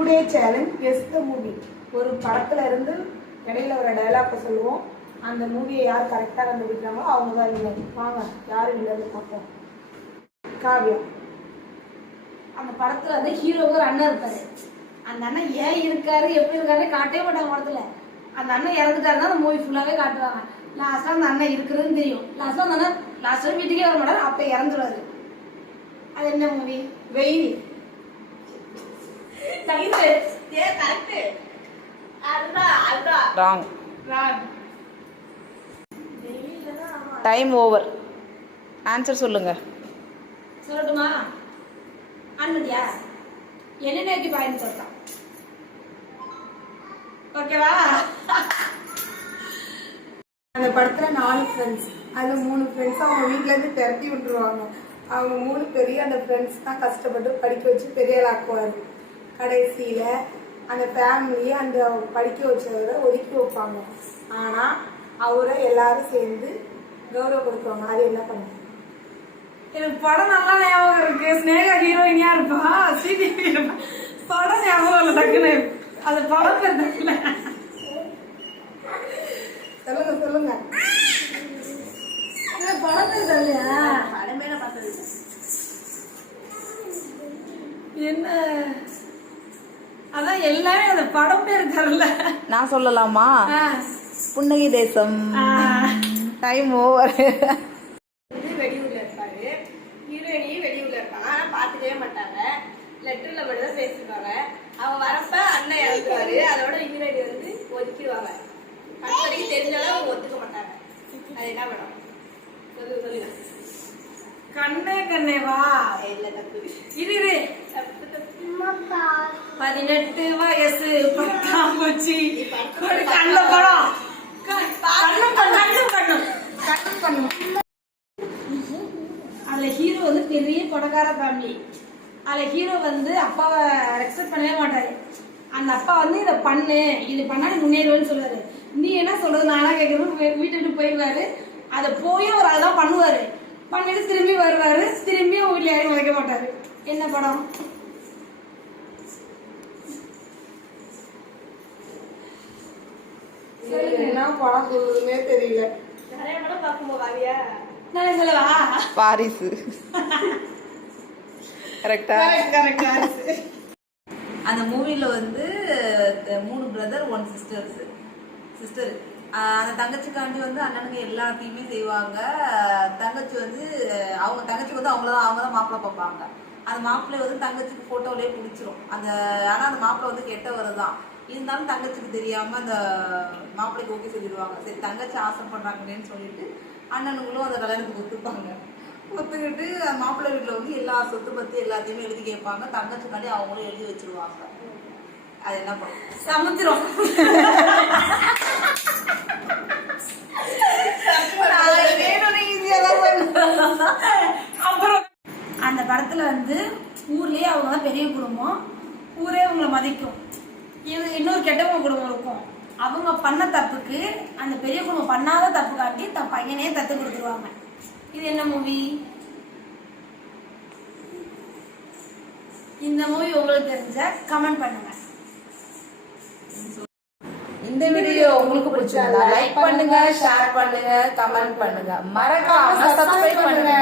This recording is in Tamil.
Today challenge is the movie ஒரு படத்துல இருந்து இடையில ஒரு டைலாக்கை சொல்லுவோம். அந்த மூவியை யார் கரெக்டாக கண்டுபிடிக்கிறாங்களோ அவங்க தான் இல்லை வாங்க யார் இல்லாத பார்ப்போம். காவியா. அந்த படத்துல வந்து ஹீரோவுக்கு ஒரு அண்ணன் இருப்பாரு. அந்த அண்ணன் ஏன் இருக்காரு எப்படி இருக்காரு காட்டவே மாட்டாங்க படத்துல. அந்த அண்ணன் இறந்துட்டாருன்னா அந்த மூவி ஃபுல்லாவே காட்டுவாங்க. லாஸ்டா அந்த அண்ணன் இருக்கிறதுன்னு தெரியும். லாஸ்டா அந்த அண்ணன் லாஸ்டா வீட்டுக்கே வர மாட்டாரு அப்ப இறந்துருவாரு. அது என்ன மூவி வெயில். ஏ கரெக்ட் அதுதான் அதுதான் ராங் டைம் ஓவர் ஆன்சர் சொல்லுங்க. சொல்லட்டுமா? அண்ணன்டியா என்ன நோக்கி பாயிண்ட் சொல்றான் ஓகேவா அந்த படத்துல நாலு ஃப்ரெண்ட்ஸ் அந்த மூணு ஃப்ரெண்ட்ஸ் அவங்க வீட்ல இருந்து திரட்டி விட்டுருவாங்க. அவங்க மூணு பேரையும் அந்த ஃப்ரெண்ட்ஸ் தான் கஷ்டப்பட்டு படிக்க வச்சு பெரிய ஆக்குவாரு கடைசியில அந்த ஃபேமிலியை அந்த படிக்க வச்சவரை ஒதுக்கி வைப்பாங்க. ஆனா அவரை எல்லாரும் சேர்ந்து கௌரவப்படுத்துவாங்க. அது என்ன பண்ணுங்க எனக்கு படம் நல்லா ஞாபகம் இருக்கு. ஸ்னேகா ஹீரோயினியா இருப்பா. இருப்பா. படம் ஞாபகம் இல்லை டக்குன்னு. அது படம் தெரியல. சொல்லுங்க சொல்லுங்க. படம் தெரியலையா? படமேல பார்த்தது. என்ன? அதான் எல்லாமே அந்த படம் பேர் நான் சொல்லலாமா. புன்னகை தேசம். டைம் ஓவர் இது வெளியூர்ல இருப்பாரு. ஹீரோயினியும் வெளியூர்ல இருப்பாங்க. ஆனா பாத்துக்கவே மாட்டாங்க. லெட்டர்ல மட்டும் தான் பேசிப்பாங்க. அவங்க வரப்ப அண்ணன் இறந்துருவாரு. அதோட ஹீரோயினி வந்து ஒதுக்கிடுவாங்க. அது வரைக்கும் தெரிஞ்சாலும் அவங்க ஒத்துக்க மாட்டாங்க. அது என்ன பண்ணும் சொல்லு சொல்லுங்க கண்ணே கண்ணே வா. இல்ல தப்பு. இரு. பதினெட்டு வயசு பட்டாம்பூச்சி. ஒரு கண்ண படம் கண்ணும் கண்ணும் கண்ணும் கண்ணும் பண்ணும் அதுல ஹீரோ வந்து பெரிய படக்கார ஃபேமிலி அதுல ஹீரோ வந்து அப்பாவை ரெஸ்பெக்ட் பண்ணவே மாட்டாரு. அந்த அப்பா வந்து இதை பண்ணு. இது பண்ணா முன்னேறுவேன்னு சொல்லுவாரு. நீ என்ன சொல்றது? நானா கேட்கறது வீட்டை விட்டு போயிடுவாரு. அதை போய் ஒரு அதான் பண்ணுவாரு. பண்ணிட்டு திரும்பி வருவாரு. திரும்பியும் வீட்டில் யாரையும் உழைக்க மாட்டாரு. என்ன படம்? என்ன படம் தெரியல பாரிசு கரெக்டா அந்த மூவில வந்து மூணு பிரதர் ஒன் சிஸ்டர்ஸ் சிஸ்டர் அந்த தங்கச்சிக்காண்டி வந்து அண்ணனுங்க எல்லாத்தையுமே செய்வாங்க. தங்கச்சி வந்து அவங்க தங்கச்சிக்கு வந்து அவங்கள தான் அவங்க தான் மாப்பிள்ளை பார்ப்பாங்க. அந்த மாப்பிள்ளை வந்து தங்கச்சிக்கு போட்டோலயே பிடிச்சிரும். அந்த ஆனா அந்த மாப்பிள்ளை வந்து கெட்டவர் தான். இருந்தாலும் தங்கச்சிக்கு தெரியாம அந்த மாப்பிள்ளைக்கு ஓகே சொல்லிடுவாங்க சரி தங்கச்சி ஆசைப்படுறாங்களேன்னு சொல்லிட்டு அண்ணனுங்களும் அந்த கல்யாணத்துக்கு ஒத்துப்பாங்க. ஒத்துக்கிட்டு மாப்பிள்ளை வீட்டில் வந்து எல்லா சொத்து பத்தி எல்லாத்தையுமே எழுதி கேட்பாங்க. தங்கச்சிக்காண்டி அவங்களும் எழுதி வச்சிருவாங்க. அது என்ன பண்ணும் சமுத்திரம். அப்புறம் அந்த படத்துல வந்து ஊர்லயே அவங்க தான் பெரிய குடும்பம். ஊரே அவங்கள மதிக்கும். இது இன்னொரு கெட்டவங்க குடும்பம் இருக்கும். அவங்க பண்ண தப்புக்கு அந்த பெரிய குடும்பம் பண்ணாத தப்பு காட்டி தன் பையனே தத்து கொடுத்துருவாங்க. இது என்ன மூவி இந்த மூவி உங்களுக்கு தெரிஞ்ச கமெண்ட் பண்ணுங்க. இந்த வீடியோ உங்களுக்கு பிடிச்சிருந்தா லைக் பண்ணுங்க ஷேர் பண்ணுங்க கமெண்ட் பண்ணுங்க. மறக்காம சப்ஸ்கிரைப் பண்ணுங்க.